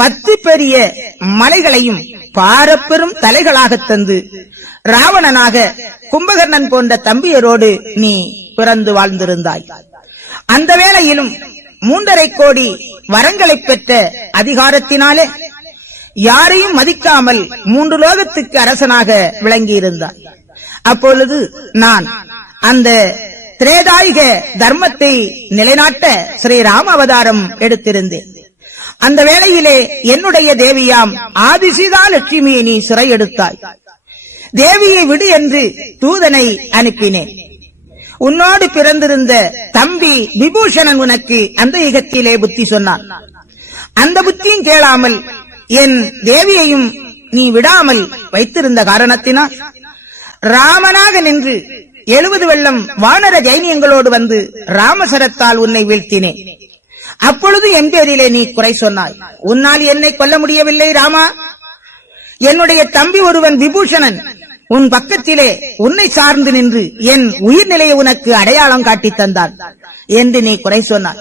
10 பெரிய மலைகளையும் பாரப்பெரும் தலைகளாக தந்து ராவணனாக கும்பகர்ணன் போன்ற தம்பியரோடு நீ பிறந்து வாழ்ந்திருந்தாய். அந்த வேளையிலும் 3.5 கோடி வரங்களை பெற்ற அதிகாரத்தினாலே யாரையும் மதிக்காமல் 3 லோகத்துக்கு அரசனாக விளங்கியிருந்தார். அப்பொழுது நான் அந்த திரேதாயுக தர்மத்தை நிலைநாட்ட ஸ்ரீராம அவதாரம் எடுத்திருந்தேன். அந்த வேளையிலே என்னுடைய தேவியாம் ஆதிசீதா லட்சுமியை நீ சிறை எடுத்தாய். தேவியை விடு என்று தூதனை அனுப்பினேன். உன்னோடு பிறந்திருந்த தம்பி விபூஷணன் உனக்கு அந்த யுகத்திலே புத்தி சொன்னான். அந்த புத்தியும் கேளாமல் என் தேவியையும் நீ விடாமல் வைத்திருந்த காரணத்தினால் ராமனாக நின்று 70 வெள்ளம் வானர ஜைனியங்களோடு வந்து ராமசரத்தால் உன்னை வீழ்த்தினேன். அப்பொழுது என் பேரிலே நீ குறை சொன்னாய். உன்னால் என்னை கொல்ல முடியவில்லை ராமா. என்னுடைய தம்பி ஒருவன் விபூஷணன் உன் பக்கத்திலே உன்னை சார்ந்து நின்று என் உயிர்நிலையை உனக்கு அடையாளம் காட்டி தந்தான் என்று நீ குறை சொன்னாய்.